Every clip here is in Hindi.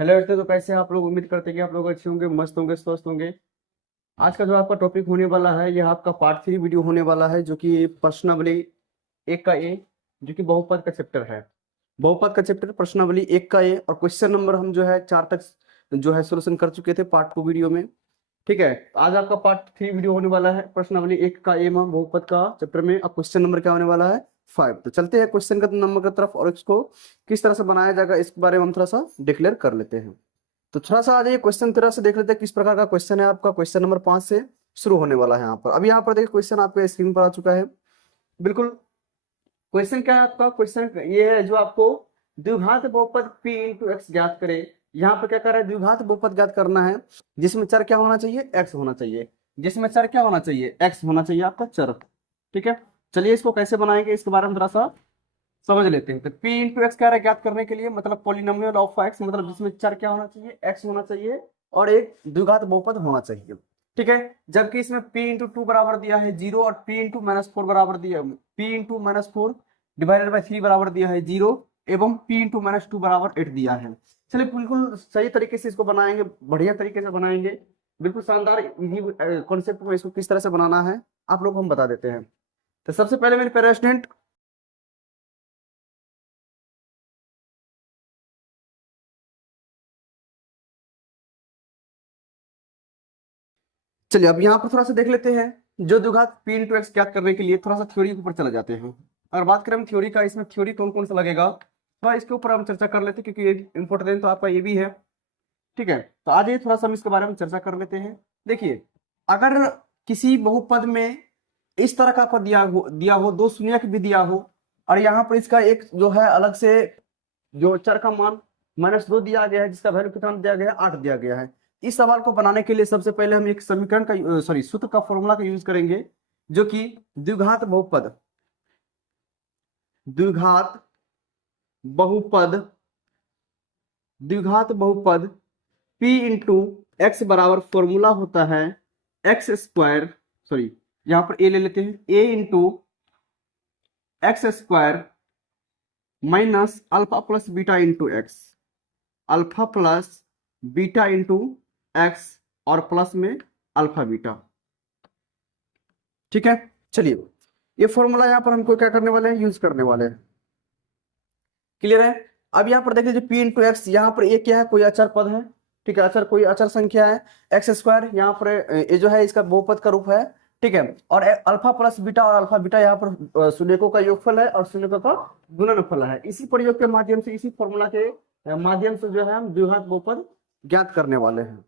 हेलो दोस्तों, तो कैसे हैं आप लोग। उम्मीद करते हैं कि आप लोग अच्छे होंगे, मस्त होंगे, स्वस्थ होंगे। आज का जो आपका टॉपिक होने वाला है, यह आपका पार्ट 3 वीडियो होने वाला है, जो कि प्रश्नावली 1 का ए, जो कि बहुपद का चैप्टर है। बहुपद का चैप्टर प्रश्नावली 1 का ए, और क्वेश्चन नंबर हम जो है 4 तक जो है सोल्यूशन कर चुके थे पार्ट 2 वीडियो में। ठीक है, तो आज आपका पार्ट 3 वीडियो होने वाला है प्रश्नावली 1 का ए में, बहुपद का चैप्टर में। अब क्वेश्चन नंबर क्या होने वाला है, 5। तो चलते हैं क्वेश्चन का नंबर की तरफ, और इसको किस तरह से बनाया जाएगा इसके बारे में हम थोड़ा सा डिक्लेयर कर लेते हैं। तो थोड़ा सा आ जाइए क्वेश्चन तरह से देख लेते हैं किस प्रकार का क्वेश्चन है। आपका क्वेश्चन नंबर 5 से शुरू होने वाला है यहाँ पर। अब यहाँ पर देखिए क्वेश्चन आपके स्क्रीन पर आ चुका है। बिल्कुल, क्वेश्चन क्या है आपका। क्वेश्चन ये है जो आपको द्विघात बहुपद p इंटू एक्स ज्ञात करे। यहाँ पर क्या कर रहा है, द्विघात बहुपद ज्ञात करना है जिसमें चर क्या होना चाहिए, x होना चाहिए। जिसमें चर क्या होना चाहिए, x होना चाहिए आपका चर। ठीक है, चलिए इसको कैसे बनाएंगे इसके बारे में थोड़ा सा समझ लेते हैं। तो p इंटू एक्स क्या है ज्ञात करने के लिए, मतलब पोलिनोमियल ऑफ x, मतलब जिसमें चर क्या होना चाहिए, x होना चाहिए, और एक द्विघात बहुपद होना चाहिए। ठीक है, जबकि इसमें p इंटू टू बराबर दिया है 0, और p इंटू माइनस फोर बराबर दिया, p into minus four divided by 3 बराबर दिया है 0, एवं p इंटू माइनस टू बराबर 8 दिया है। चलिए बिल्कुल सही तरीके से इसको बनाएंगे, बढ़िया तरीके से बनाएंगे, बिल्कुल शानदार इजी कॉन्सेप्ट में इसको किस तरह से बनाना है आप लोग हम बता देते हैं। तो सबसे पहले मेरे प्यारे स्टूडेंट, चलिए अब यहाँ पर थोड़ा सा देख लेते हैं। जो द्विघात p इंटू एक्स ज्ञात करने के लिए थोड़ा सा थ्योरी के ऊपर चले जाते हैं। अगर बात करें हम थ्योरी का, इसमें थ्योरी कौन कौन सा लगेगा, थोड़ा इसके ऊपर हम चर्चा कर लेते हैं, क्योंकि इंपॉर्टेंट तो आपका ये भी है। ठीक है, तो आज ये थोड़ा सा हम इसके बारे में चर्चा कर लेते हैं। देखिए, अगर किसी बहुपद में इस तरह का पद दिया हो, दो शून्यक भी दिया हो, और यहाँ पर इसका एक जो है अलग से जो चर का मान -2 दिया गया है, जिसका वैल्यू कितना दिया गया है, 8 दिया गया है। इस सवाल को बनाने के लिए सबसे पहले हम एक समीकरण का सूत्र का फॉर्मूला का यूज करेंगे, जो कि द्विघात बहुपद द्विघात बहुपद द्विघात बहुपद p इंटू एक्स बराबर फॉर्मूला होता है एक्स स्क्वायर, सॉरी यहां पर a ले लेते हैं, a into x square minus alpha plus beta into x, alpha plus beta into x, और प्लस में अल्फा बीटा। ठीक है, चलिए ये फॉर्मूला यहाँ पर हमको क्या करने वाले हैं, यूज करने वाले हैं। क्लियर है। अब यहाँ पर देख लीजिए p इंटू एक्स, यहाँ पर ये क्या है, कोई अचर पद है। ठीक है, अचर कोई अचर संख्या है। एक्स स्क्वायर यहाँ पर ये जो है इसका बहुपद का रूप है। ठीक है, और अल्फा प्लस बीटा, और अल्फा बीटा यहाँ पर शून्यकों का योगफल है और शून्यकों का गुणनफल है। इसी प्रयोग के माध्यम से, इसी फॉर्मूला के माध्यम से जो है हम द्विघात बहुपद ज्ञात करने वाले हैं।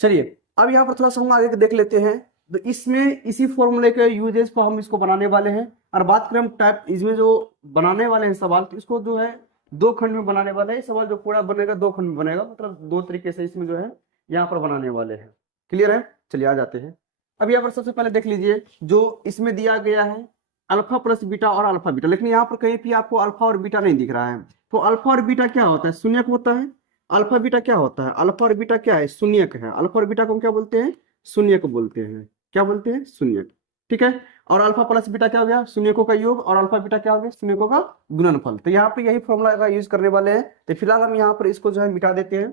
चलिए अब यहाँ पर थोड़ा सा हम आगे देख लेते हैं। तो इसमें इसी फॉर्मूले के यूजेस को हम इसको बनाने वाले हैं। और बात करें हम टाइप, इसमें जो बनाने वाले हैं सवाल, तो इसको जो है 2 खंड में बनाने वाले हैं। सवाल जो पूरा बनेगा 2 खंड में बनेगा, मतलब 2 तरीके से इसमें जो है यहाँ पर बनाने वाले हैं। क्लियर है, चलिए आ जाते हैं। अब यहाँ पर सबसे पहले देख लीजिए, जो इसमें दिया गया है अल्फा प्लस बीटा और अल्फा बीटा, लेकिन यहाँ पर कहीं भी आपको अल्फा और बीटा नहीं दिख रहा है। तो अल्फा और बीटा क्या होता है, शून्यक होता है। अल्फा बीटा क्या होता है, अल्फा और बीटा क्या है, शून्यक है। अल्फा और बीटा को हम क्या बोलते हैं, शून्यक बोलते हैं। क्या बोलते हैं, शून्यक। ठीक है, और अल्फा प्लस बीटा क्या हो गया, शून्यकों का योग, और अल्फा बीटा क्या हो गया, शून्यकों का गुणनफल। तो यहाँ पे यही फॉर्मूला का यूज करने वाले हैं। तो फिलहाल हम यहाँ पर इसको जो है मिटा देते हैं।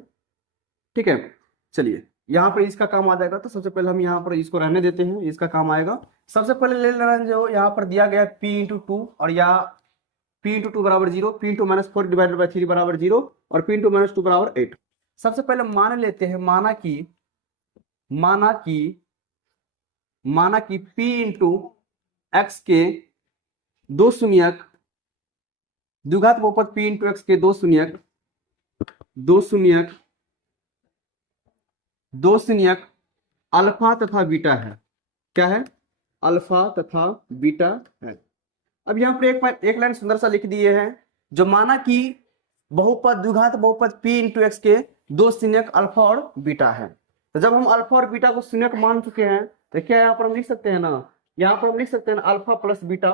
ठीक है, चलिए यहाँ पर इसका काम आ जाएगा, तो सबसे पहले हम यहाँ पर इसको रहने देते हैं, इसका काम आएगा। सबसे पहले ले लेना जो यहाँ पर दिया गया p इंटू टू, और या p इंटू टू बराबर 0, p into minus four divided by 3 बराबर 0, और p इंटू माइनस टू बराबर 8। सबसे पहले मान लेते हैं, माना कि p इंटू एक्स के 2 शून्यक, द्विघात बहुपद p इंटू एक्स के 2 शून्यक अल्फा तथा बीटा है। क्या है, अल्फा तथा बीटा है। अब यहाँ पर एक लाइन सुंदर सा लिख दिए हैं, जो माना कि बहुपद द्विघात बहुपद p इंटू एक्स के 2 शून्यक अल्फा और बीटा है। तो जब हम अल्फा और बीटा को शून्यक मान चुके हैं, तो क्या यहाँ पर हम लिख सकते हैं ना, यहाँ पर हम लिख सकते हैं अल्फा प्लस बीटा,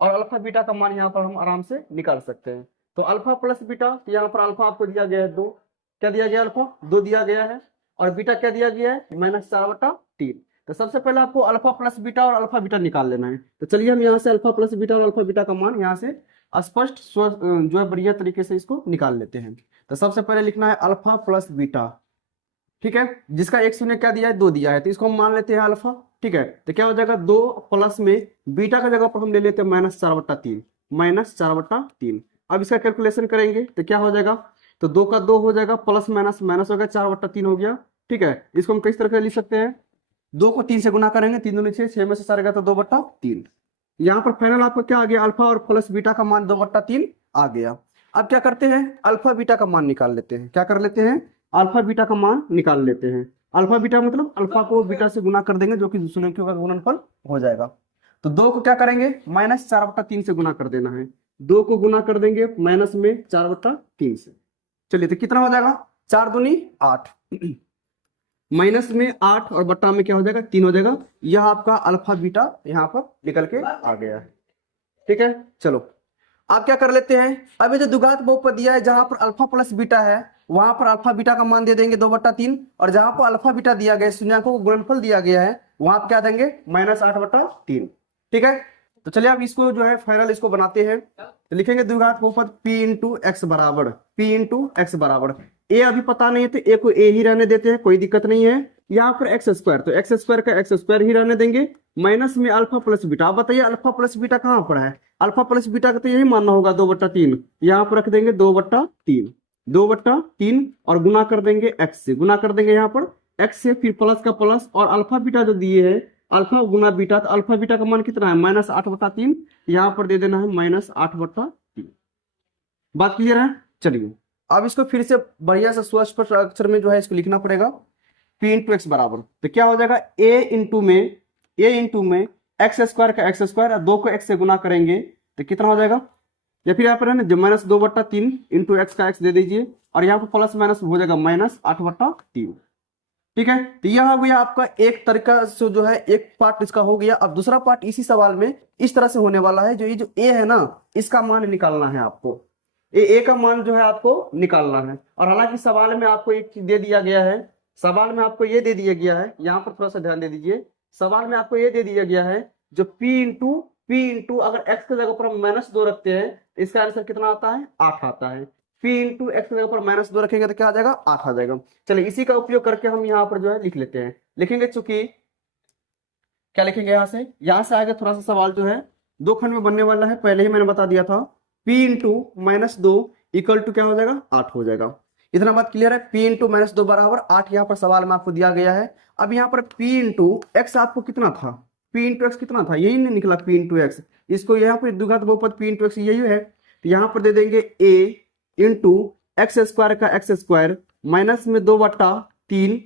और अल्फा बीटा का मान यहाँ पर हम आराम से निकाल सकते हैं। तो अल्फा प्लस बीटा, तो यहाँ पर अल्फा आपको दिया गया है 2, क्या दिया गया, अल्फा 2 दिया गया है, और बीटा क्या दिया गया है, -4/3। तो सबसे पहले आपको अल्फा प्लस बीटा और अल्फा बीटा निकाल लेना है। तो चलिए हम यहाँ से अल्फा प्लस बीटा और अल्फा बीटा का मान यहाँ से स्पष्ट जो है बढ़िया तरीके से इसको निकाल लेते हैं। तो सबसे पहले लिखना है अल्फा प्लस बीटा, ठीक है, जिसका एक शून्य क्या दिया है, 2 दिया है, तो इसको हम मान लेते हैं अल्फा, ठीक है। तो क्या हो जाएगा, 2 प्लस में बीटा का जगह पर हम ले लेते हैं -4/3, -4/3। अब इसका कैलकुलेशन करेंगे तो क्या हो जाएगा, तो 2 का 2 हो जाएगा, प्लस माइनस माइनस हो गया, 4/3 हो गया, ठीक है। इसको हम किस तरह से लिख सकते हैं, 2 को 3 से गुना करेंगे, 3 दूनी 6, 6 में से 4 गया तो 2/3। यहाँ पर फाइनल आपका क्या आ गया, अल्फा और प्लस बीटा का मान 2/3 आ गया। अब क्या करते हैं, अल्फा बीटा का मान निकाल लेते हैं। क्या कर लेते हैं, अल्फा बीटा का मान निकाल लेते हैं। अल्फा बीटा मतलब अल्फा को बीटा से गुना कर देंगे, जो कि दूसरे का गुणनफल हो जाएगा। तो 2 को क्या करेंगे, -4/3 से गुना कर देना है। 2 को गुना कर देंगे माइनस में 4/3 से। चलिए तो कितना हो जाएगा, 4 दूनी 8, माइनस में 8 और बट्टा में क्या हो जाएगा, 3 हो जाएगा। यह आपका अल्फा बीटा यहाँ पर निकल के आ गया है, ठीक है। चलो आप क्या कर लेते हैं, अब ये जो द्विघात बहुपद दिया है, जहां पर अल्फा प्लस बीटा है, वहां पर अल्फा बीटा का मान दे देंगे 2/3, और जहां पर अल्फा बीटा दिया गया, शून्याकों को गुणनफल दिया गया है, वहां आप क्या देंगे, -8/3, ठीक है। तो चलिए अब इसको जो है फाइनल इसको बनाते हैं। तो लिखेंगे द्विघात बहुपद p इंटू एक्स बराबर, p इंटू एक्स बराबर, ए अभी पता नहीं है तो ए को ए ही रहने देते हैं, कोई दिक्कत नहीं है। यहाँ पर एक्स स्क्वायर, तो एक्स स्क्वायर का एक्स स्क्वायर ही रहने देंगे, माइनस में अल्फा प्लस बीटा। अब बताइए अल्फा प्लस बीटा कहाँ पर है, अल्फा प्लस बीटा का तो यही मानना होगा 2/3, यहाँ पर रख देंगे 2/3, 2/3 और गुना कर देंगे एक्स से, गुना कर देंगे यहाँ पर एक्स से, फिर प्लस का प्लस, और अल्फा बीटा जो दिए है अल्फा गुना बीटा, तो अल्फा बीटा का मान कितना है, -8/3, यहाँ पर दे देना है -8/3। बात क्लियर है। चलिए अब इसको फिर से बढ़िया से स्पष्ट अक्षर में जो है इसको लिखना पड़ेगा, p इंटू एक्स बराबर, तो क्या हो जाएगा, a इंटू में एक्स स्क्वायर का एक्स स्क्वायर, 2 को x से गुना करेंगे तो कितना हो जाएगा, या फिर यहाँ पर है ना -2/3 इंटू एक्स का x दे दीजिए, और यहाँ पर प्लस माइनस हो जाएगा -8/3, ठीक है। तो यह हो गया आपका एक तरीका से जो है एक पार्ट इसका हो गया। अब दूसरा पार्ट इसी सवाल में इस तरह से होने वाला है, जो ये जो a है ना, इसका मान निकालना है आपको, ए का मान जो है आपको निकालना है। और हालांकि सवाल में आपको एक चीज दे दिया गया है, सवाल में आपको ये दे दिया गया है, यहाँ पर थोड़ा सा ध्यान दे दीजिए, सवाल में आपको ये दे दिया गया है जो p इंटू अगर x की जगह पर हम -2 रखते हैं, इसका आंसर कितना आता है, 8 आता है। p इंटू एक्स की जगह पर -2 रखेंगे तो क्या आ जाएगा, 8 आ जाएगा। चलिए इसी का उपयोग करके हम यहाँ पर जो है लिख लेते हैं, लिखेंगे, चूंकि क्या लिखेंगे, यहाँ से आगे थोड़ा सा सवाल जो है 2 खंड में बनने वाला है, पहले ही मैंने बता दिया था। p इंटू -2 इक्वल टू क्या हो जाएगा, 8 हो जाएगा। इतना बात क्लियर है, p इंटू -2 बराबर 8 यहाँ पर सवाल में आपको दिया गया है। अब यहाँ पर p इंटू एक्स आपको कितना था, p इंटू एक्स कितना था, यही नहीं निकला p इंटू एक्स, इसको यहाँ पर द्विघात बहुपद p इंटू एक्स यही है, तो यहाँ पर दे देंगे a इंटू एक्स स्क्वायर का एक्स स्क्वायर माइनस में 2/3,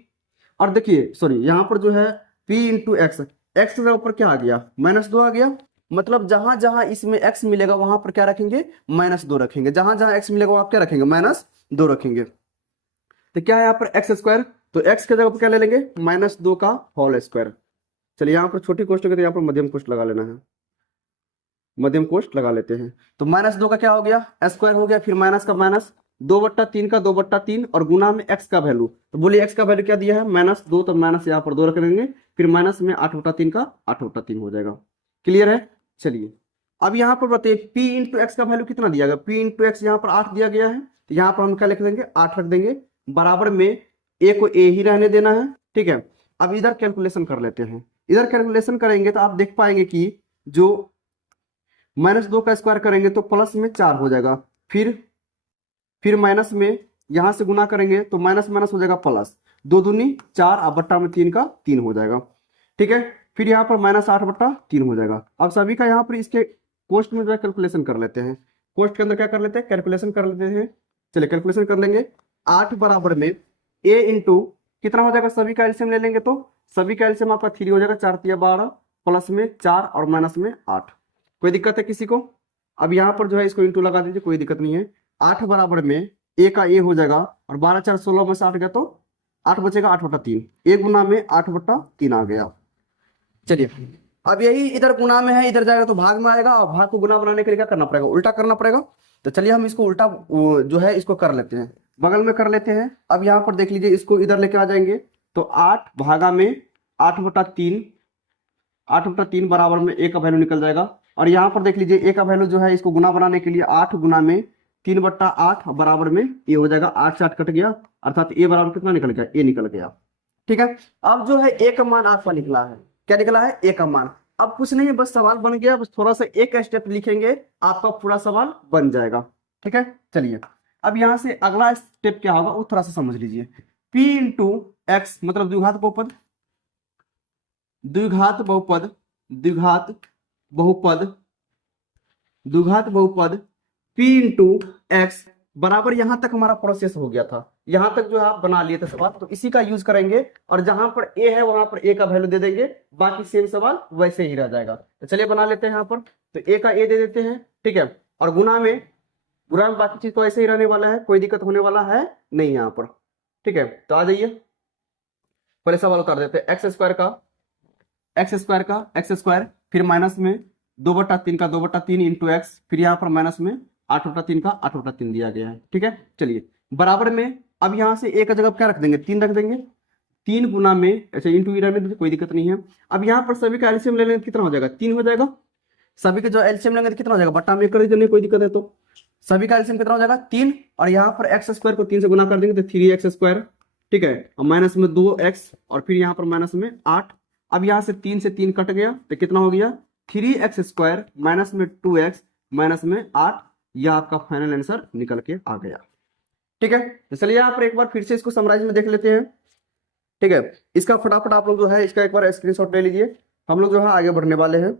और देखिए सॉरी यहाँ पर जो है p इंटू एक्स, एक्स के ऊपर क्या आ गया, -2 आ गया, मतलब जहां जहां इसमें x मिलेगा वहां पर क्या रखेंगे, -2 रखेंगे, जहां जहां x मिलेगा वहां क्या रखेंगे, -2 रखेंगे। तो क्या है यहाँ पर एक्स स्क्वायर, तो x के जगह पर क्या ले लेंगे, -2 का होल स्क्वायर। चलिए यहाँ पर छोटी कोष्ट तो यहाँ पर मध्यम कोष्ट लगा लेना है, मध्यम कोष्ट लगा लेते हैं। तो -2 का क्या हो गया, स्क्वायर हो गया, फिर माइनस का माइनस, 2/3 का 2/3 और गुना में x का वैल्यू, तो बोलिए x का वैल्यू क्या दिया है, -2, तो माइनस यहाँ पर 2 रख देंगे, फिर माइनस में 8/3 का 8/3 हो जाएगा। क्लियर है। चलिए अब यहाँ पर बताइए p इंटू एक्स का वैल्यू कितना दिया गया, p इंटू एक्स यहाँ पर 8 दिया गया है, तो यहाँ पर हम क्या लिख देंगे, 8 रख देंगे, बराबर में a को a ही रहने देना है, ठीक है। अब इधर कैलकुलेशन कर लेते हैं, इधर कैलकुलेशन करेंगे तो आप देख पाएंगे कि जो -2 का स्क्वायर करेंगे तो प्लस में 4 हो जाएगा, फिर माइनस में यहां से गुना करेंगे तो माइनस माइनस हो जाएगा प्लस, 2 दूनी 4 और बट्टा में 3 का 3 हो जाएगा, ठीक है। फिर यहाँ पर -8/3 हो जाएगा। अब सभी का यहाँ पर इसके कोष्ट में जो है कैलकुलेशन कर लेते हैं, कोष्ट के अंदर क्या कर लेते हैं, कैलकुलेशन कर लेते हैं। चलिए कैलकुलेशन कर लेंगे, 8 बराबर में a इंटू कितना हो जाएगा, सभी का एलसीएम ले लेंगे तो सभी का एलसीएम आपका 3 हो जाएगा, 4 × 12 प्लस में 4 और माइनस में 8। कोई दिक्कत है किसी को, अब यहाँ पर जो है इसको इंटू लगा दीजिए, कोई दिक्कत नहीं है। 8 बराबर में a का a हो जाएगा, और 12 4 16 में से 8 गया तो 8 बचेगा, 8/3, a गुना में 8/3 आ गया। चलिए अब यही इधर गुना में है, इधर जाएगा तो भाग में आएगा, और भाग को गुना बनाने के लिए क्या करना पड़ेगा, उल्टा करना पड़ेगा। तो चलिए हम इसको उल्टा जो है इसको कर लेते हैं, बगल में कर लेते हैं। अब यहाँ पर देख लीजिए, इसको इधर लेके आ जाएंगे तो 8 भागा में 8/3, 8/3 बराबर में ए का वैल्यू निकल जाएगा। और यहाँ पर देख लीजिए ए का वैल्यू जो है, इसको गुना बनाने के लिए 8 गुना में 3/8 बराबर में ए हो जाएगा। 8 से 8 कट गया, अर्थात ए बराबर कितना निकल गया, ए निकल गया। ठीक है, अब जो है ए का मान आपका निकला है, क्या निकला है, ए का मान। अब कुछ नहीं है, बस सवाल बन गया, बस थोड़ा सा एक स्टेप लिखेंगे, आपका पूरा सवाल बन जाएगा। ठीक है, चलिए अब यहां से अगला स्टेप क्या होगा वो थोड़ा सा समझ लीजिए। p इंटू एक्स मतलब द्विघात बहुपद, द्विघात बहुपद, द्विघात बहुपद, द्विघात बहुपद p इंटू एक्स बराबर, यहां तक हमारा प्रोसेस हो गया था, यहां तक जो आप बना लिए थे सवाल, तो इसी का यूज करेंगे। और जहां पर ए है वहां पर ए का वैल्यू दे देंगे, बाकी सेम सवाल वैसे ही रह जाएगा। तो चलिए बना लेते हैं यहाँ पर, तो ए का ए दे देते हैं। ठीक है, और गुना में बाकी चीज तो ऐसे ही रहने वाला है, कोई दिक्कत होने वाला है नहीं यहाँ पर। ठीक है, तो आ जाइए पहले सवाल उतार देते हैं। एक्स स्क्वायर का एक्स स्क्वायर, फिर माइनस में 2/3 का 2/3 इंटू एक्स, फिर यहाँ पर माइनस में 8/3 का 8/3 दिया गया है। ठीक है, चलिए बराबर में, अब यहाँ से ए का जगह क्या रख देंगे, 3 रख देंगे। 3 गुना में, अच्छा इंटू में कोई दिक्कत नहीं है। अब यहाँ पर सभी का एलसीएम ले लेंगे, कितना हो जाएगा, 3 हो जाएगा। सभी का जो एलसीएम लेंगे तो कितना हो जाएगा, बट्टा में कर दीजिए, कोई दिक्कत है तो। सभी का एलसीएम कितना हो जाएगा, 3। और यहाँ पर एक्स स्क्वायर को 3 से गुना कर देंगे तो 3x स्क्वायर। ठीक है, और माइनस में 2x, और फिर यहाँ पर माइनस में 8। अब यहाँ से 3 से 3 कट गया तो कितना हो गया, 3x स्क्वायर माइनस में 2x माइनस में 8। यह आपका फाइनल आंसर निकल के आ गया। ठीक है, तो चलिए यहाँ पर एक बार फिर से इसको समराइज में देख लेते हैं। ठीक है, इसका फटाफट आप लोग जो है इसका एक बार स्क्रीनशॉट ले लीजिए, हम लोग जो है आगे बढ़ने वाले हैं।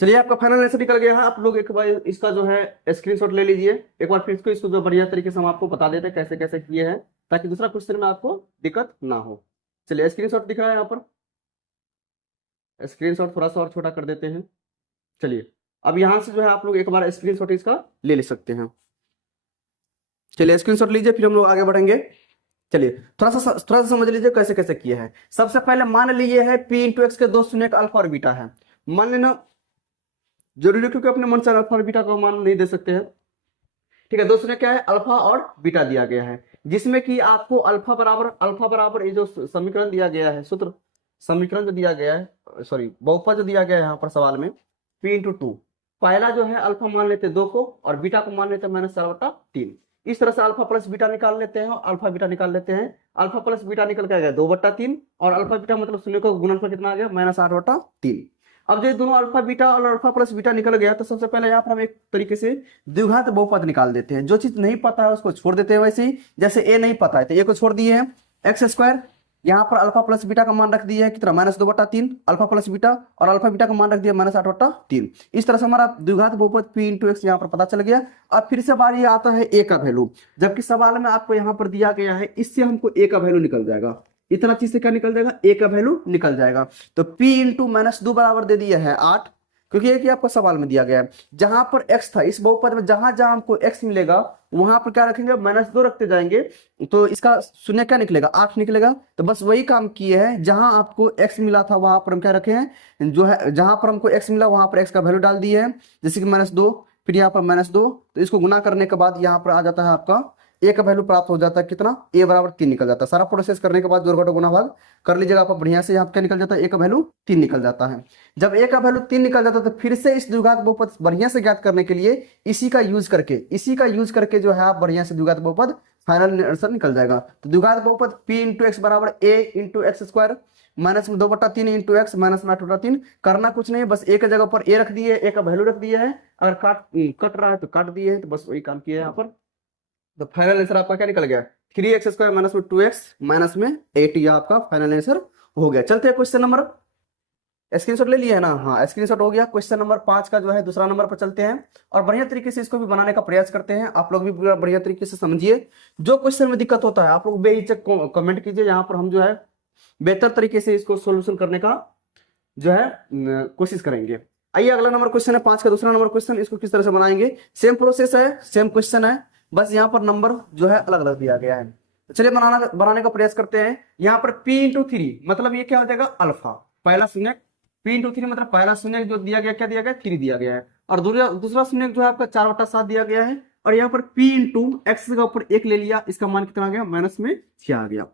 चलिए आपका फाइनल आंसर निकल गया है, आप लोग एक बार इसका जो है स्क्रीनशॉट ले लीजिए एक बार, फिर इसको जो बढ़िया तरीके से हम आपको बता देते हैं कैसे कैसे किए हैं, ताकि दूसरा क्वेश्चन में आपको दिक्कत ना हो। चलिए स्क्रीनशॉट दिख रहा है यहाँ पर, स्क्रीनशॉट थोड़ा सा और छोटा कर देते हैं। चलिए अब यहाँ से जो है आप लोग एक बार स्क्रीनशॉट इसका ले सकते हैं। चलिए स्क्रीनशॉट लीजिए, फिर हम लोग आगे बढ़ेंगे। चलिए थोड़ा सा समझ लीजिए कैसे कैसे किया है। सबसे पहले मान लीजिए है p इंटू एक्स के 2 शून्य अल्फा और बीटा है, मान लेना जरूरी, क्योंकि अपने मन से अल्फा और बीटा का मान नहीं दे सकते हैं। ठीक है, 2 शून्य क्या है, अल्फा और बीटा दिया गया है, जिसमें कि आपको अल्फा बराबर ये जो समीकरण दिया गया है, सूत्र समीकरण जो दिया गया है, सॉरी बहुपद जो दिया गया है यहाँ पर सवाल में, p इंटू 2, पहला जो है अल्फा मान लेते हैं 2 को, और बीटा को मान लेते हैं -4/3। इस तरह से अल्फा प्लस बीटा निकाल लेते हैं, और अल्फा बीटा निकाल लेते हैं। अल्फा प्लस बीटा निकल के आ गया 2/3, और अल्फा बीटा मतलब शून्य का गुणनफल कितना आ गया, -8/3। अब जो दोनों अल्फा बीटा और अल्फा प्लस बीटा निकल गया, तो सबसे पहले यहाँ पर हम एक तरीके से द्विघात बहुपद निकाल देते हैं। जो चीज नहीं पता है उसको छोड़ देते हैं, वैसे ही जैसे ए नहीं पता है तो ए को छोड़ दिए हैं। एक्स स्क्वायर, यहाँ पर अल्फा प्लस बीटा का मान रख दिया है कितना, -2/3 अल्फा प्लस बीटा, और अल्फा बीटा का मान रख दिया -8/3। इस तरह से हमारा द्विघात बहुपद p इंटू एक्स यहाँ पर पता चल गया। अब फिर से बारी आता है ए का वैल्यू, जबकि सवाल में आपको यहाँ पर दिया गया है, इससे हमको ए का वैल्यू निकल जाएगा। इतना चीज से क्या निकल जाएगा, ए का वैल्यू निकल जाएगा। तो p इंटू -2 बराबर दे दिया है 8, क्योंकि एक ही आपको सवाल में दिया गया है। जहां पर x था इस बहुपद में, जहां जहां हमको x मिलेगा वहां पर क्या रखेंगे, -2 रखते जाएंगे, तो इसका शून्य क्या निकलेगा, 8 निकलेगा। तो बस वही काम किए हैं, जहां आपको x मिला था वहां पर हम क्या रखे हैं, जो है जहां पर हमको x मिला वहां पर x का वैल्यू डाल दिए है, जैसे कि -2, फिर यहाँ पर -2, तो इसको गुना करने के बाद यहाँ पर आ जाता है आपका ए का वैल्यू प्राप्त हो जाता है कितना, ए बराबर 3 निकल जाता है। सारा प्रोसेस करने के बाद जोड़ घटाव गुणा भाग कर लीजिएगा आप बढ़िया से, यहाँ क्या निकल जाता है, ए का वैल्यू 3 निकल जाता है। जब ए का वैल्यू 3 निकल जाता है तो फिर से इस द्विघात बहुपद बढ़िया से ज्ञात करने के लिए इसी का यूज करके जो है आप बढ़िया से द्विघात बहुपद फाइनल आंसर निकल जाएगा। तो द्विघात बहुपद p इंटू एक्स बराबर a into x square minus में 2/3 इंटू एक्स माइनस में 8/3। करना कुछ नहीं, बस एक जगह पर a रख दिए, a का वैल्यू रख दिया है, अगर कट रहा है तो काट दिए है, तो बस वही काम किया है यहाँ पर। तो फाइनल आंसर आपका क्या निकल गया, 3x स्क्वायर माइनस में 2x माइनस में 8, यह आपका फाइनल आंसर हो गया। चलते हैं क्वेश्चन नंबर, स्क्रीनशॉट ले लिया है ना, हाँ स्क्रीनशॉट हो गया। क्वेश्चन नंबर 5 का जो है दूसरा नंबर पर चलते हैं और बढ़िया तरीके से इसको भी बनाने का प्रयास करते हैं। आप लोग भी पूरा बढ़िया तरीके से समझिए, जो क्वेश्चन में दिक्कत होता है आप लोग बेहिचक कमेंट कीजिए, यहाँ पर हम जो है बेहतर तरीके से इसको सोल्यूशन करने का जो है कोशिश करेंगे। आइए अगला नंबर क्वेश्चन है 5 का दूसरा नंबर क्वेश्चन, इसको किस तरह से बनाएंगे, सेम प्रोसेस है, सेम क्वेश्चन है, बस यहाँ पर नंबर जो है अलग अलग दिया गया है। तो चलिए बनाने का प्रयास करते हैं। यहाँ पर p इंटू 3 मतलब ये क्या हो जाएगा, अल्फा, पहला शून्य, p इंटू 3 मतलब पहला शून्य जो दिया गया, क्या दिया गया, 3 दिया गया है, और दूसरा शून्य जो है आपका 4/7 दिया गया है, और यहाँ पर p इंटू एक्स का ऊपर 1 ले लिया, इसका मान कितना आ गया, -6 आ गया।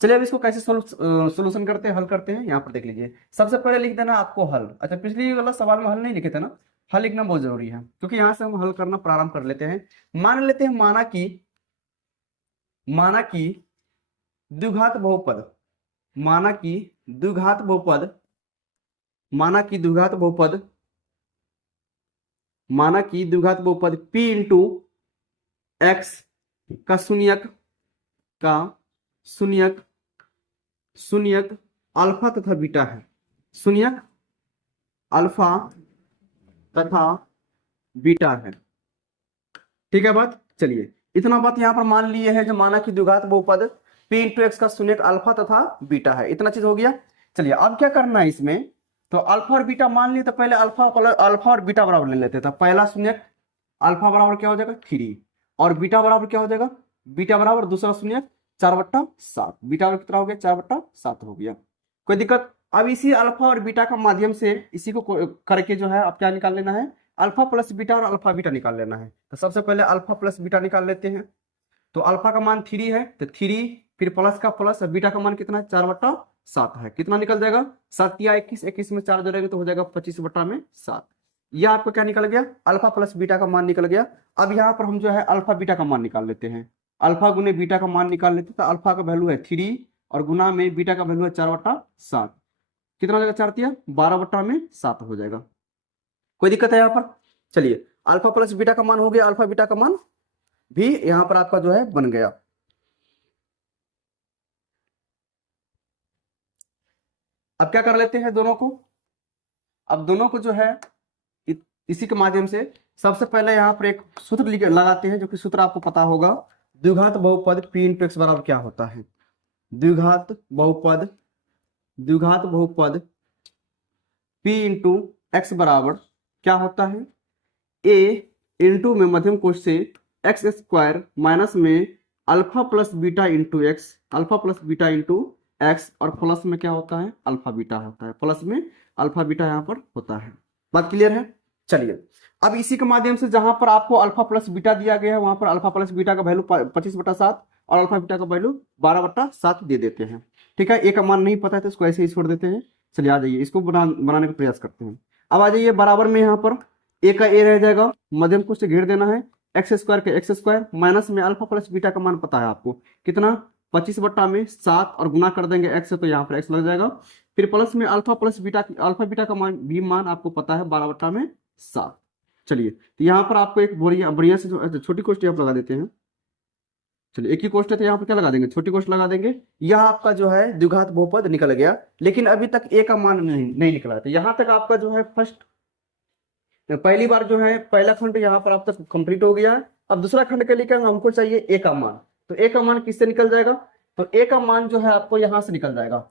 चलिए अब इसको कैसे सोल्यूशन करते हैं, हल करते हैं, यहाँ पर देख लीजिए। सबसे पहले लिख देना आपको हल। अच्छा, पिछली वाला सवाल में हल नहीं लिखे थे ना, हल लिखना बहुत जरूरी है, क्योंकि यहाँ से हम हल करना प्रारंभ कर लेते हैं। मान लेते हैं माना कि द्विघात बहुपद, माना कि द्विघात बहुपद, माना कि द्विघात बहुपद, माना कि द्विघात बहुपद p इंटू एक्स का शून्यक अल्फा तथा बीटा है, शून्यक अल्फा तथा बीटा है। ठीक है बात। चलिए इतना बात यहां पर मान लिए है, जो माना कि द्विघात बहुपद p इंटू एक्स का शून्यक अल्फा तथा बीटा है, इतना चीज हो गया। चलिए अब क्या करना है इसमें, तो अल्फा और बीटा मान लिए, तो पहले अल्फा और बीटा बराबर ले लेते हैं। तो पहला शून्यक अल्फा बराबर क्या हो जाएगा 3, और बीटा बराबर क्या हो जाएगा, बीटा बराबर दूसरा शून्यक 4/7, बीटा बराबर कितना हो गया 4/7 हो गया। कोई दिक्कत। अब इसी अल्फा और बीटा का माध्यम से इसी को करके जो है अब क्या निकाल लेना है, अल्फा प्लस बीटा और अल्फा बीटा निकाल लेना है। तो सबसे पहले अल्फा प्लस बीटा निकाल लेते हैं। तो अल्फा का मान 3 है, तो 3, फिर प्लस का प्लस, बीटा का मान कितना है 4/7 है। कितना निकल जाएगा 7 या 21, 21 में 4 जोड़ेंगे तो हो जाएगा 25/7। यह आपको क्या निकल गया, अल्फा प्लस बीटा का मान निकल गया। अब यहाँ पर हम जो है अल्फा बीटा का मान निकाल लेते हैं, अल्फा गुने बीटा का मान निकाल लेते हैं। तो अल्फा का वैल्यू है 3 और गुना में बीटा का वैल्यू है 4/7, कितना हो जाएगा 4 12/7 हो जाएगा। कोई दिक्कत है यहाँ पर। चलिए अल्फा प्लस बीटा का मान हो गया, अल्फा बीटा का मान भी यहाँ पर आपका जो है बन गया। अब क्या कर लेते हैं दोनों को, अब दोनों को जो है इसी के माध्यम से सबसे पहले यहाँ पर एक सूत्र लगाते हैं, जो कि सूत्र आपको पता होगा। द्विघात बहुपद p इंटू एक्स बराबर क्या होता है, द्विघात बहुपद p इंटू एक्स बराबर क्या होता है, a इंटू में मध्यम कोश से एक्स स्क्वायर माइनस में alpha plus beta into x, alpha plus beta into x, और प्लस में क्या होता है अल्फा बीटा होता है, प्लस में अल्फा बीटा यहाँ पर होता है। बात क्लियर है। चलिए अब इसी के माध्यम से जहां पर आपको अल्फा प्लस बीटा दिया गया है, वहां पर अल्फा प्लस बीटा का वैल्यू 25/7 और अल्फा बीटा का वैल्यू 12/7 दे देते हैं। ठीक है, ए का मान नहीं पता है तो इसको ऐसे ही छोड़ देते हैं। चलिए आ जाइए, इसको बनाने का प्रयास करते हैं। अब आ जाइए, बराबर में यहाँ पर ए का ए रह जाएगा, मध्यम कोश से घेर देना है, एक्स स्क्वायर का एक्स स्क्वायर माइनस में अल्फा प्लस बीटा का मान पता है आपको कितना 25/7, और गुना कर देंगे एक्स से तो यहाँ पर एक्स लग जाएगा, फिर प्लस में alpha plus beta, alpha beta का मान आपको पता है 12/7। चलिए तो यहाँ पर आपको एक बढ़िया से जो छोटी कोष्ठी आप लगा देते हैं। चलिए एक ही कोष्ठ है तो यहाँ पर क्या लगा देंगे, छोटी कोष्ठ लगा देंगे। यह आपका जो है द्विघात बहुपद निकल गया, लेकिन अभी तक ए का मान नहीं निकला। तो यहाँ तक आपका जो है पहली बार जो है पहला खंड यहाँ पर आप तक कंप्लीट हो गया है। अब दूसरा खंड के लिए क्या हमको चाहिए ए का मान, तो ए का मान किससे निकल जाएगा, तो ए का मान जो है आपको यहाँ से निकल जाएगा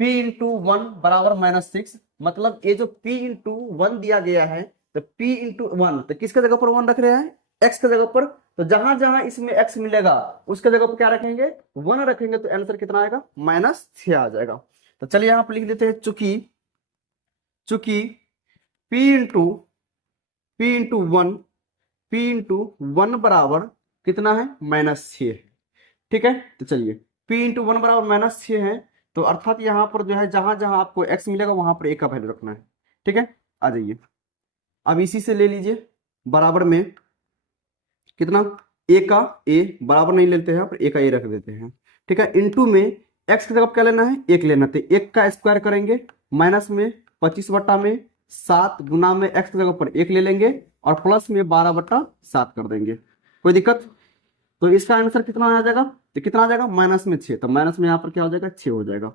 p इंटू 1 बराबर -6, मतलब ये जो p इंटू 1 दिया गया है, तो p इंटू 1 तो किसके जगह पर 1 रख रहे हैं, x के जगह पर। तो जहां जहां इसमें x मिलेगा उसके जगह पर क्या रखेंगे 1 रखेंगे, तो आंसर कितना आएगा -6 आ जाएगा। तो चलिए यहाँ पर लिख देते हैं, चूंकि p इंटू 1 बराबर कितना है -6 है। ठीक है, तो चलिए p इंटू 1 बराबर -6 है, तो अर्थात यहाँ पर जो है जहां जहां आपको x मिलेगा वहां पर a का वैल्यू रखना है। ठीक है, आ जाइए अब इसी से ले लीजिए, बराबर में कितना a का a बराबर नहीं लेते हैं, पर a का a रख देते हैं। ठीक है, इंटू में x की जगह क्या लेना है 1 लेना, तो 1 का स्क्वायर करेंगे, माइनस में 25/7 गुना में x की जगह पर 1 ले लेंगे, और प्लस में 12/7 कर देंगे। कोई दिक्कत। तो इसका आंसर कितना आ जाएगा, तो कितना आ जाएगा -6, तो माइनस में यहाँ पर क्या हो जाएगा 6 हो जाएगा।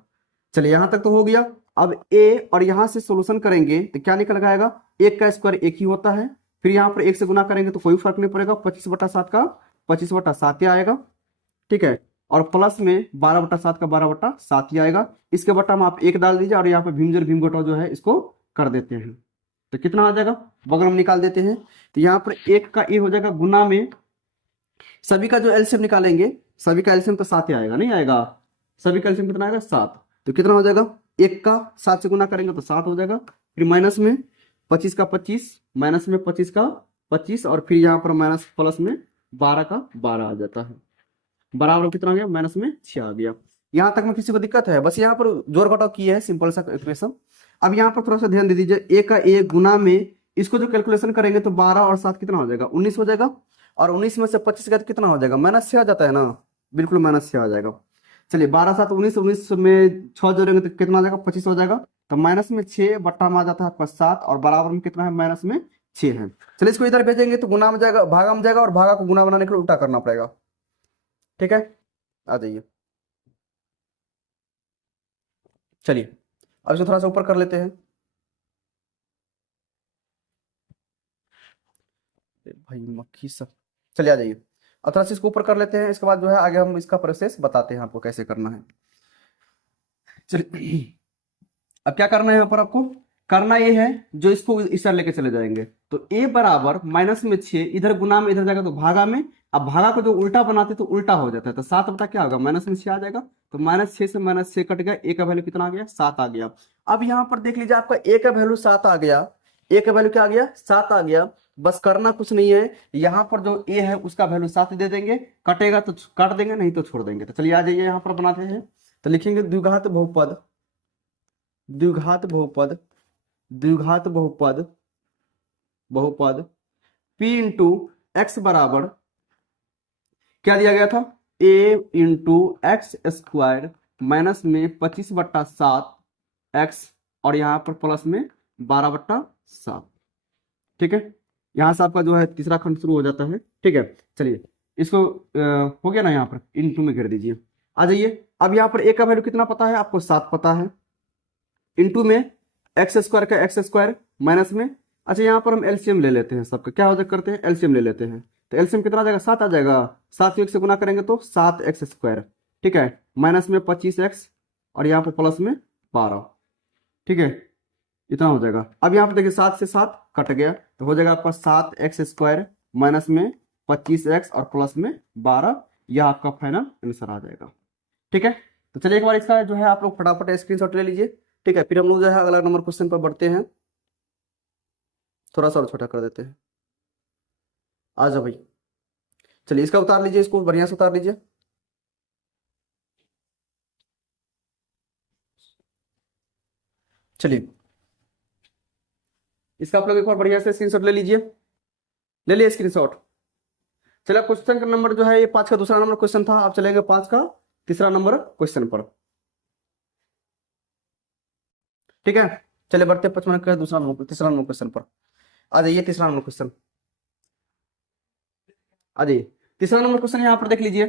चलिए यहाँ तक तो हो गया। अब a और यहाँ से सोल्यूशन करेंगे तो क्या निकल आएगा, 1 का स्क्वायर 1 ही होता है, फिर यहाँ पर 1 से गुना करेंगे तो कोई फर्क नहीं पड़ेगा, 25/7 का 25/7 ही आएगा। ठीक है, और प्लस में 12/7 का 12/7 ही आएगा। इसके बट्टा में आप 1 डाल दीजिए, और यहाँ पर भीम घटाओ जो है इसको कर देते हैं, तो कितना आ जाएगा बगल में निकाल देते हैं। तो यहाँ पर 1 का ए हो जाएगा, गुना में सभी का जो एलसीएम निकालेंगे, सभी का एलसीएम तो 7 ही आएगा, नहीं आएगा, सभी का एलसीएम कितना आएगा 7, तो कितना हो जाएगा 1 का 7 से गुना करेंगे तो 7 हो जाएगा, फिर माइनस में 25 का 25, माइनस में 25 का 25, और फिर यहाँ पर माइनस प्लस में 12 का 12 आ जाता है, बराबर कितना आ गया -6 आ गया। यहाँ तक में किसी को दिक्कत है? बस यहाँ पर जोड़ घटाव किया है, सिंपल सा इक्वेशन। अब यहाँ पर थोड़ा सा ध्यान दे दीजिए, ए का ए गुना में इसको जो कैलकुलेशन करेंगे तो 12 और 7 कितना हो जाएगा? 19 हो जाएगा। और 19 में से 25 का कितना हो जाएगा? -6 आ जाता है ना, बिल्कुल -6 आ जाएगा। चलिए 12 7 19, 19 में 6 जोड़ेंगे तो कितना आ जाएगा? 25 हो जाएगा। तो माइनस में 6 बट्टा में आ जाता है आपका 7 और बराबर में कितना है? माइनस में 6 है। चलिए इसको इधर भेजेंगे तो गुना में जाएगा, भागा में जाएगा, और भागा को गुना बनाने के लिए उल्टा करना पड़ेगा। ठीक है, आ जाइए। चलिए अब इसको थोड़ा सा ऊपर कर लेते हैं। भाई मक्खी सब, चलिए आ जाइए। अब थोड़ा सा इसको ऊपर कर लेते हैं, इसके बाद जो है आगे हम इसका प्रोसेस बताते हैं आपको कैसे करना है। चलिए अब क्या करना है यहाँ पर आपको? करना ये है, जो इसको इस तरह लेके चले जाएंगे तो a बराबर माइनस में 6, इधर गुना में इधर जाएगा तो भागा में। अब भागा को जो उल्टा बनाते तो उल्टा हो जाता है, तो 7 बटा क्या होगा? माइनस में 6 आ जाएगा। तो -6 से -6 कट गया, a का वैल्यू कितना आ गया? 7 आ गया। अब यहाँ पर देख लीजिए, आपका a का वैल्यू 7 आ गया। a का वैल्यू क्या आ गया? 7 आ गया। बस करना कुछ नहीं है, यहाँ पर जो a है उसका वैल्यू 7 दे देंगे, कटेगा तो काट देंगे, नहीं तो छोड़ देंगे। तो चलिए आ जाइए, यहाँ पर बनाते हैं। तो लिखेंगे द्विघात बहुपद, द्विघात बहुपद, द्विघात बहुपद, बहुपद p इंटू एक्स बराबर क्या दिया गया था? a into x square minus में 25 बट्टा 7 एक्स, और यहाँ पर प्लस में 12 बट्टा 7। ठीक है, यहाँ से आपका जो है तीसरा खंड शुरू हो जाता है। ठीक है, चलिए इसको हो गया ना, यहाँ पर इंटू में कर दीजिए। आ जाइए, अब यहाँ पर a का वैल्यू कितना पता है आपको? 7 पता है। इंटू में एक्स स्क्वायर का एक्स स्क्वायर माइनस में, अच्छा यहाँ पर हम एलसीएम ले लेते हैं सबका, क्या हो जाए करते हैं? एलसीएम ले लेते हैं। तो एलसीएम कितना आ जाएगा? 7 आ जाएगा। 7 को 1 से गुना करेंगे तो 7x स्क्वायर, ठीक है, माइनस में 25x, और यहाँ पर प्लस में 12। ठीक है, इतना हो जाएगा। अब यहाँ पर देखिए 7 से 7 कट गया, तो हो जाएगा आपका 7x स्क्वायर माइनस में 25x और प्लस में 12। यह आपका फाइनल आंसर आ जाएगा। ठीक है, तो चलिए एक बार इसका जो है आप लोग फटाफट स्क्रीनशॉट ले लीजिए। ठीक है, फिर हम लोग जो है अगला नंबर क्वेश्चन पर बढ़ते हैं। थोड़ा सा और छोटा कर देते हैं। आ जाओ भाई, चलिए इसका उतार लीजिए, इसको बढ़िया से उतार लीजिए। चलिए इसका आप लोग एक बार बढ़िया से स्क्रीनशॉट ले लीजिए। ले लिए स्क्रीनशॉट। चलिए क्वेश्चन का नंबर जो है ये 5 का दूसरा नंबर क्वेश्चन था, आप चलेंगे 5 का तीसरा नंबर क्वेश्चन पर। ठीक है, चलिए बढ़ते 55 का दूसरा नंबर तीसरा नंबर क्वेश्चन पर। आ जाइए तीसरा नंबर क्वेश्चन, आ जाइए। तीसरा नंबर क्वेश्चन यहाँ पर देख लीजिए,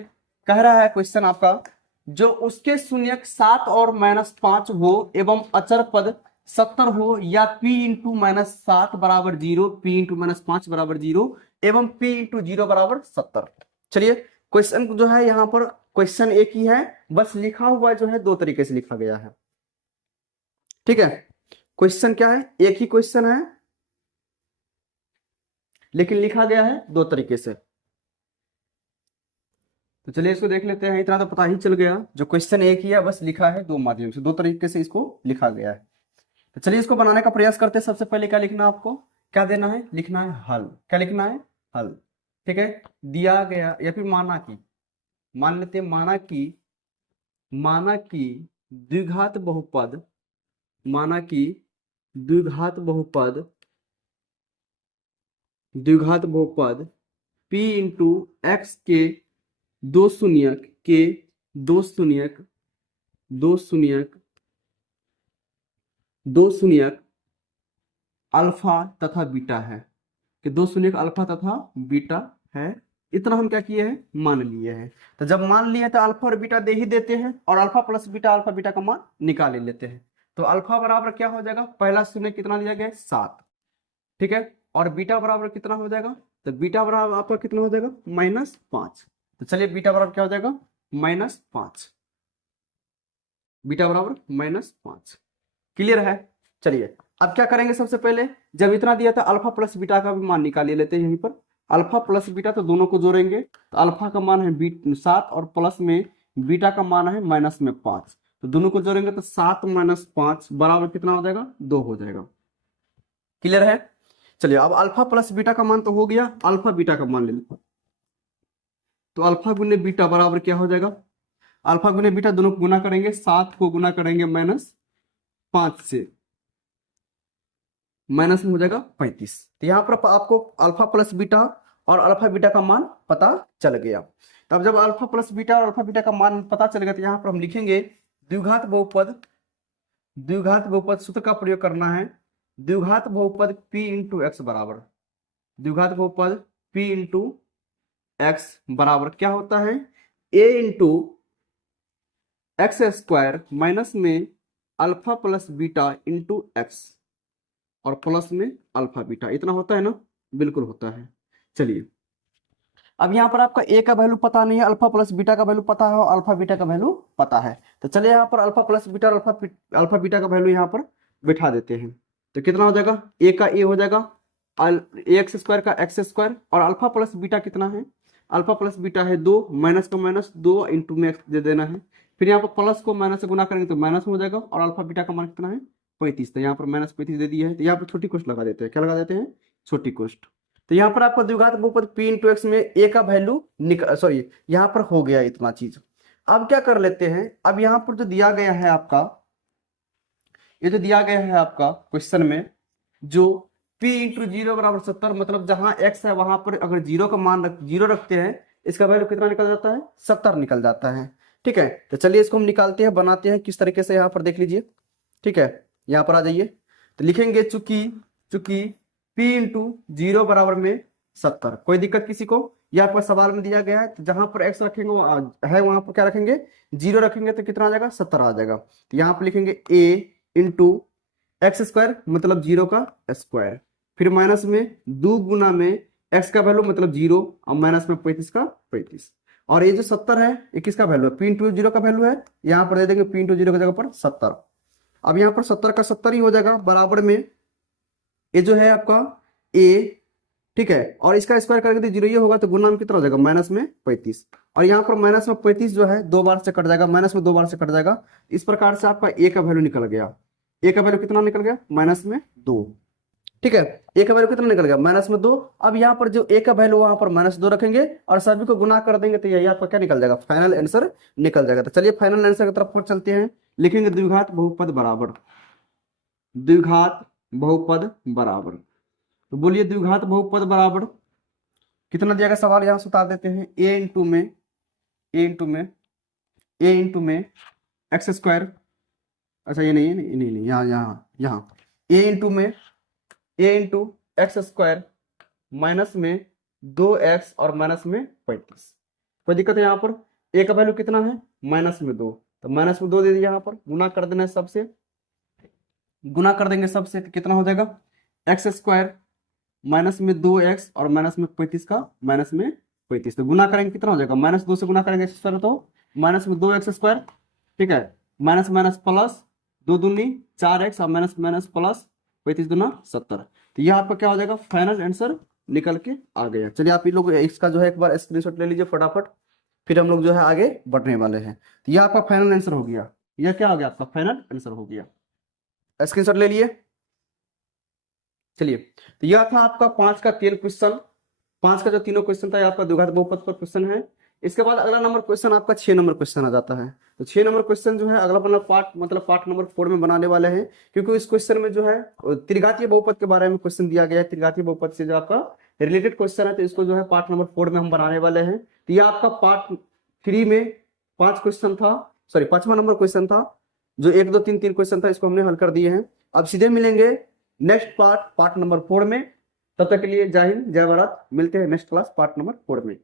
कह रहा है क्वेश्चन आपका, जो उसके शून्यक 7 और -5 हो एवं अचर पद 70 हो, या p इंटू -7 बराबर 0, p इंटू -5 बराबर 0 एवं p इंटू 0 बराबर 70। चलिए क्वेश्चन जो है यहाँ पर क्वेश्चन एक ही है, बस लिखा हुआ जो है दो तरीके से लिखा गया है। ठीक है, क्वेश्चन क्या है? एक ही क्वेश्चन है, लेकिन लिखा गया है दो तरीके से। तो चलिए इसको देख लेते हैं। इतना तो पता ही चल गया, जो क्वेश्चन एक ही है, बस लिखा है दो माध्यम से, दो तरीके से इसको लिखा गया है। तो चलिए इसको बनाने का प्रयास करते हैं। सबसे पहले क्या लिखना है आपको? क्या देना है? लिखना है हल। क्या लिखना है? हल। ठीक है, दिया गया, या फिर माना कि, मान लेते हैं माना कि द्विघात बहुपद, माना कि द्विघात बहुपद, द्विघात बहुपद p इंटू एक्स के दो शून्यक दो शून्यक अल्फा तथा बीटा है, कि दो शून्यक अल्फा तथा बीटा है। इतना हम क्या किए हैं? मान लिए हैं। तो जब मान लिए तो अल्फा और बीटा दे ही देते हैं, और alpha plus beta, alpha beta का मान निकाल ही लेते हैं। तो अल्फा बराबर क्या हो जाएगा? पहला शून्य कितना दिया गया है? 7। ठीक है, और बीटा बराबर कितना हो जाएगा? तो बीटा बराबर आपका कितना हो जाएगा? -5। तो चलिए बीटा बराबर क्या हो जाएगा? -5। बीटा बराबर -5। क्लियर है? चलिए अब क्या करेंगे? सबसे पहले जब इतना दिया था, अल्फा प्लस बीटा का भी मान निकाल लेते हैं। यहीं पर अल्फा प्लस बीटा, तो दोनों को जोड़ेंगे तो अल्फा का मान है 7 और प्लस में बीटा का मान है -5। तो दोनों को जोड़ेंगे तो 7 - 5 बराबर कितना हो जाएगा? 2 हो जाएगा। क्लियर है? चलिए अब अल्फा प्लस बीटा का मान तो हो गया, अल्फा बीटा का मान ले लेते। तो अल्फा गुने बीटा बराबर क्या हो जाएगा? अल्फा गुने बीटा दोनों को गुना करेंगे, 7 को गुना करेंगे -5 से, माइनस में हो जाएगा 35। तो यहाँ पर आपको अल्फा प्लस बीटा और अल्फा बीटा का मान पता चल गया। तब जब अल्फा प्लस बीटा और अल्फा बीटा का मान पता चल गया तो यहाँ पर हम लिखेंगे द्विघात बहुपद, द्विघात बहुपद सूत्र का प्रयोग करना है। द्विघात बहुपद p इंटू एक्स बराबर, द्विघात बहुपद p इंटू एक्स बराबर क्या होता है, a into x square minus में alpha plus beta into x और प्लस में अल्फा बीटा, इतना होता है ना, बिल्कुल होता है। चलिए अब यहाँ पर आपका a का वैल्यू पता नहीं है, अल्फा प्लस बीटा का वैल्यू पता है और अल्फा बीटा का वैल्यू पता है। तो चलिए यहाँ पर अल्फा प्लस बीटा और अल्फा बीटा का वैल्यू यहाँ पर बिठा देते हैं। तो कितना हो जाएगा, a का a हो जाएगा एक्स स्क्वायर का एक्स स्क्वायर, और अल्फा प्लस बीटा कितना है, अल्फा प्लस बीटा है 2, माइनस का माइनस 2 इंटू में एक्स दे देना है। फिर यहाँ पर प्लस को माइनस से गुना करेंगे तो माइनस हो जाएगा, और अल्फा बीटा का मान कितना है 35। तो यहाँ पर -35 दे दिया है। तो यहाँ पर छोटी कोष्ठ लगा देते हैं, क्या लगा देते हैं, छोटी कोष्ठ। तो यहाँ पर आपका द्विघात बहुपद p इंटू एक्स में a का वैल्यू सॉरी यहाँ पर हो गया इतना चीज। अब क्या कर लेते हैं, अब यहाँ पर जो दिया गया है आपका, ये जो दिया गया है आपका क्वेश्चन में, जो p इंटू 0 बराबर 70, मतलब जहां x है वहां पर अगर 0 का मान 0 रखते हैं, इसका वैल्यू कितना निकल जाता है, 70 निकल जाता है। ठीक है, तो चलिए इसको हम निकालते हैं, बनाते हैं किस तरीके से, यहाँ पर देख लीजिए। ठीक है, यहाँ पर आ जाइए। तो लिखेंगे चूंकि p इंटू 0 बराबर में 70, कोई दिक्कत किसी को, यहाँ पर सवाल में दिया गया है, तो जहां पर x रखेंगे वो है वहां पर क्या रखेंगे, 0 रखेंगे तो कितना आ जाएगा, 70 आ जाएगा। तो यहाँ पर लिखेंगे a इंटू एक्स स्क्वायर मतलब 0 का स्क्वायर, फिर माइनस में 2 गुना में x का वैल्यू मतलब 0 और माइनस में 35 का 35, और ये जो 70 है ये किसका वैल्यू है, p इंटू 0 का वैल्यू है, यहाँ पर दे देंगे p इंटू 0 की जगह पर 70। अब यहाँ पर 70 का 70 ही हो जाएगा, बराबर में ये जो है आपका a, ठीक है, और इसका स्क्वायर करके तो 0 ये होगा, तो गुना में कितना हो जाएगा, माइनस में 35, और यहाँ पर माइनस में 35 जो है 2 बार से कट जाएगा, माइनस में 2 बार से कट जाएगा। इस प्रकार से आपका a का वैल्यू निकल गया, a का वैल्यू कितना निकल गया, -2। ठीक है, a का वैल्यू कितना निकल गया, -2। अब यहाँ पर जो a का वैल्यू वहां पर -2 रखेंगे और सभी को गुना कर देंगे, तो यही आपका क्या निकल जाएगा, फाइनल आंसर निकल जाएगा। तो चलिए फाइनल आंसर की तरफ चलते हैं। लिखेंगे द्विघात बहुपद बराबर, द्विघात बहुपद बराबर, तो बोलिए द्विघात बहुपद बराबर कितना दिया गया, सवाल यहाँ से उतार देते हैं, a इंटू में एक्स स्क्वायर, अच्छा ये नहीं है, नहीं यहाँ a into x square minus में 2x और माइनस में 35। कोई दिक्कत है, यहाँ पर a का वैल्यू कितना है, -2, तो -2 दे दिया, यहाँ पर गुना कर देना है सबसे, गुना कर देंगे सबसे, तो कितना हो जाएगा, एक्स स्क्वायर माइनस में 2x और माइनस में 35 का माइनस में 35, तो गुना करेंगे कितना हो जाएगा, -2 से गुना करेंगे एक्स स्क्वायर तो माइनस में 2x स्क्वायर, ठीक है, माइनस माइनस प्लस 2 दूनी 4x और माइनस माइनस प्लस 35 दूना 70। तो यह आपका क्या हो जाएगा, फाइनल आंसर निकल के आ गया। चलिए आप ये लोग इसका जो है एक बार स्क्रीनशॉट ले लीजिए फटाफट, फिर हम लोग जो है आगे बढ़ने वाले हैं। तो यह आपका फाइनल आंसर हो गया, यह क्या हो गया, आपका फाइनल आंसर हो गया, स्क्रीनशॉट ले लिए। चलिए, तो यह था आपका 5 का 3 क्वेश्चन, 5 का जो तीनों क्वेश्चन था आपका द्विघात बहुपद पर क्वेश्चन है। इसके बाद अगला नंबर क्वेश्चन आपका 6 नंबर क्वेश्चन आ जाता है। तो 6 नंबर क्वेश्चन जो है अगला पार्ट नंबर 4 में बनाने वाले हैं, क्योंकि इस क्वेश्चन में जो है त्रिघातीय बहुपद के बारे में क्वेश्चन दिया गया है। त्रिघातीय बहुपद से जो आपका रिलेटेड क्वेश्चन है, तो इसको जो है पार्ट नंबर 4 में हम बनाने वाले हैं। तो यह आपका पार्ट 3 में 5 क्वेश्चन था, सॉरी 5वां नंबर क्वेश्चन था, जो 1 2 3 3 क्वेश्चन था, इसको हमने हल कर दिए हैं। अब सीधे मिलेंगे नेक्स्ट पार्ट नंबर 4 में। तब तक के लिए जय हिंद जय भारत, मिलते हैं नेक्स्ट क्लास पार्ट नंबर 4 में।